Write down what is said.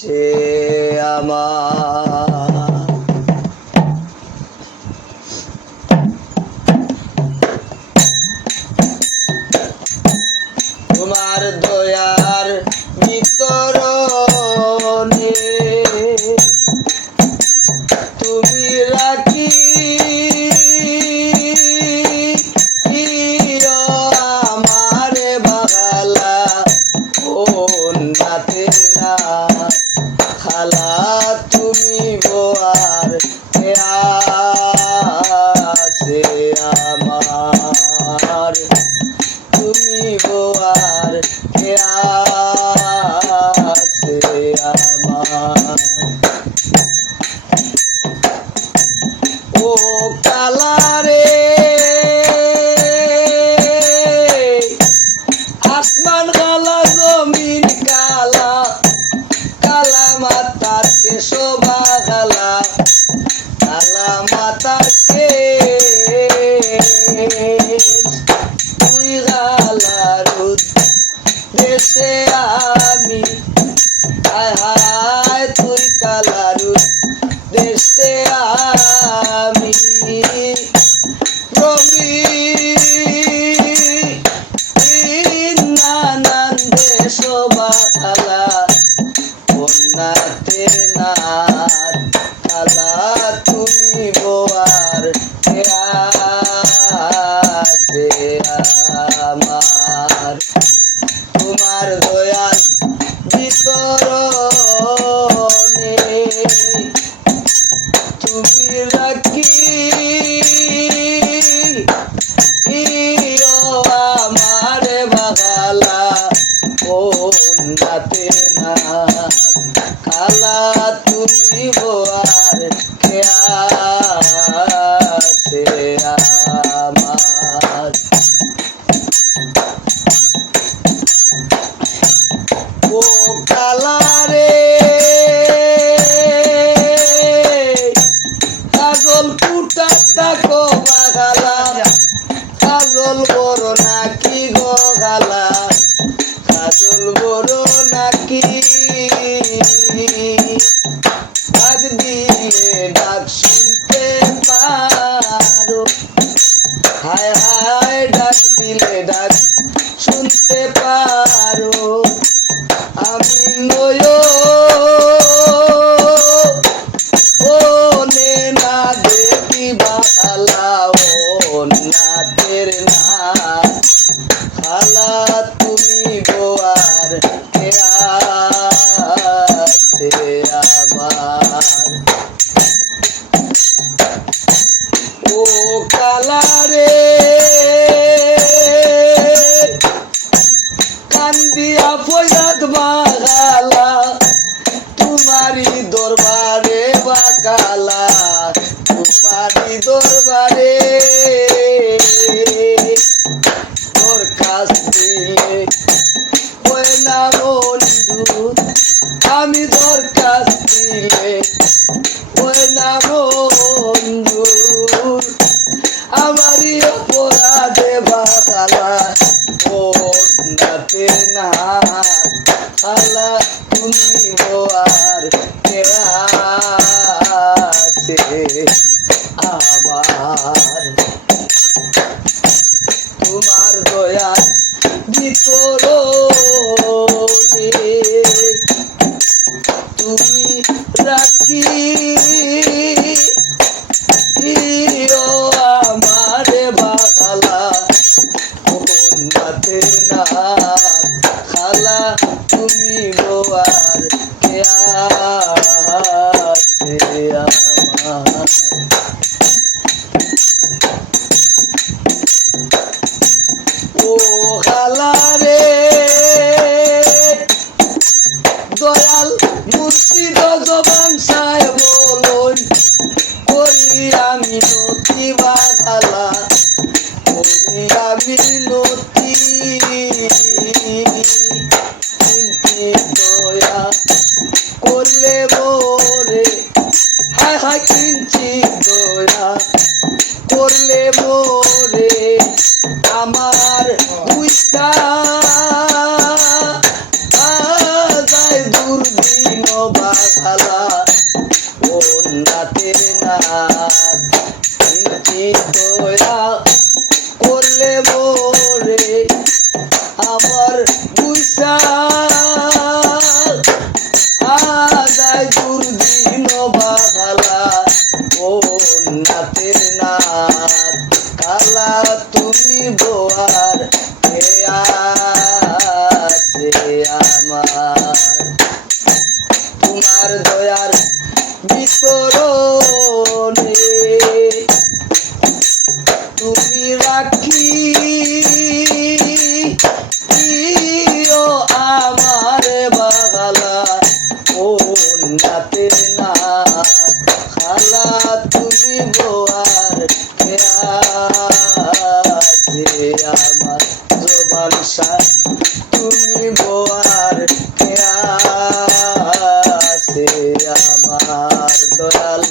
সে আমার তোমার দয়ার বিতরণে তুমি রাখি আমারে বাগালা ও নাতে না খালা তুমি বোয়ার কে আছে আমার তুমি বোয়ার কে আছে আমার ও কালারে আসমান কালা জমিন কালা কালা মাতার কে শোভা কালা কালা মাতার কে তুই গালার দেশে আমি হায় হায় তুই কালার দেশে আমি রবি নানান দেশ বালা কন্যাতে নাথ কালা তুমি বোয়ার কে আছে আমার তোমার দয়াল বিতরণে তুমি রাখি আমার বাগালা ও নাতে না কালা তুমি বোয়ার কে আছে আমার ও কালারে কাজল কুটা তাকো বাগালা কাজল বড় নাকি গো গালা কাজল বড় নাকি ডাক দিলে ডাক শুনতে পারো হায় হায় ডাক দিলে ডাক শুনতে পারো আমি নয় ও নে না দেখি বাখালা ও নাতের না খালা তুমি বোয়ার কে আছে আমার ও কালারে কান্দিয়া ফয়াদ বাগালা তোমারি দরবারে বাকালা তোমারি দরবারে তোর কাছ দিলে ওই না বন্ধু আমি তোর কাছ দিলে ওই না বন্ধু আমারই অপরাধে বাকালা ও নাতে না খালা তুমি বোয়ার কে আছে আমার তোমার দয়া বিতরণে তুমি রাখি আমারে বাগালা নাতে না খালা তুমি বোয়ার কে আছে আমার ও খালা রে দয়াল মুর্শিদ জবান সাহেব বলুন করি আমি নতি বাগালা করি আমি নতি দয়া করলে মোরে হায় হায় কিঞ্চি দয়া করলে মোরে আমার উইসা যায় দুর্দিন বাঘালা ও নাতের নাথ দয়া করলে মোরে আমার বুঝা আদায় দুর্দিন বাঘালা ও নাতের নাথ কালা তুমি বোয়ার কে আছে আমার তোমার দয়ার বিতরণে তুমি রাখি আমার বাগালা ও নাতের নাথ খালা তুমি বোয়ার কে আছে আমার জবান শাহ তুমি বোয়ার কে আছে আমার দয়াল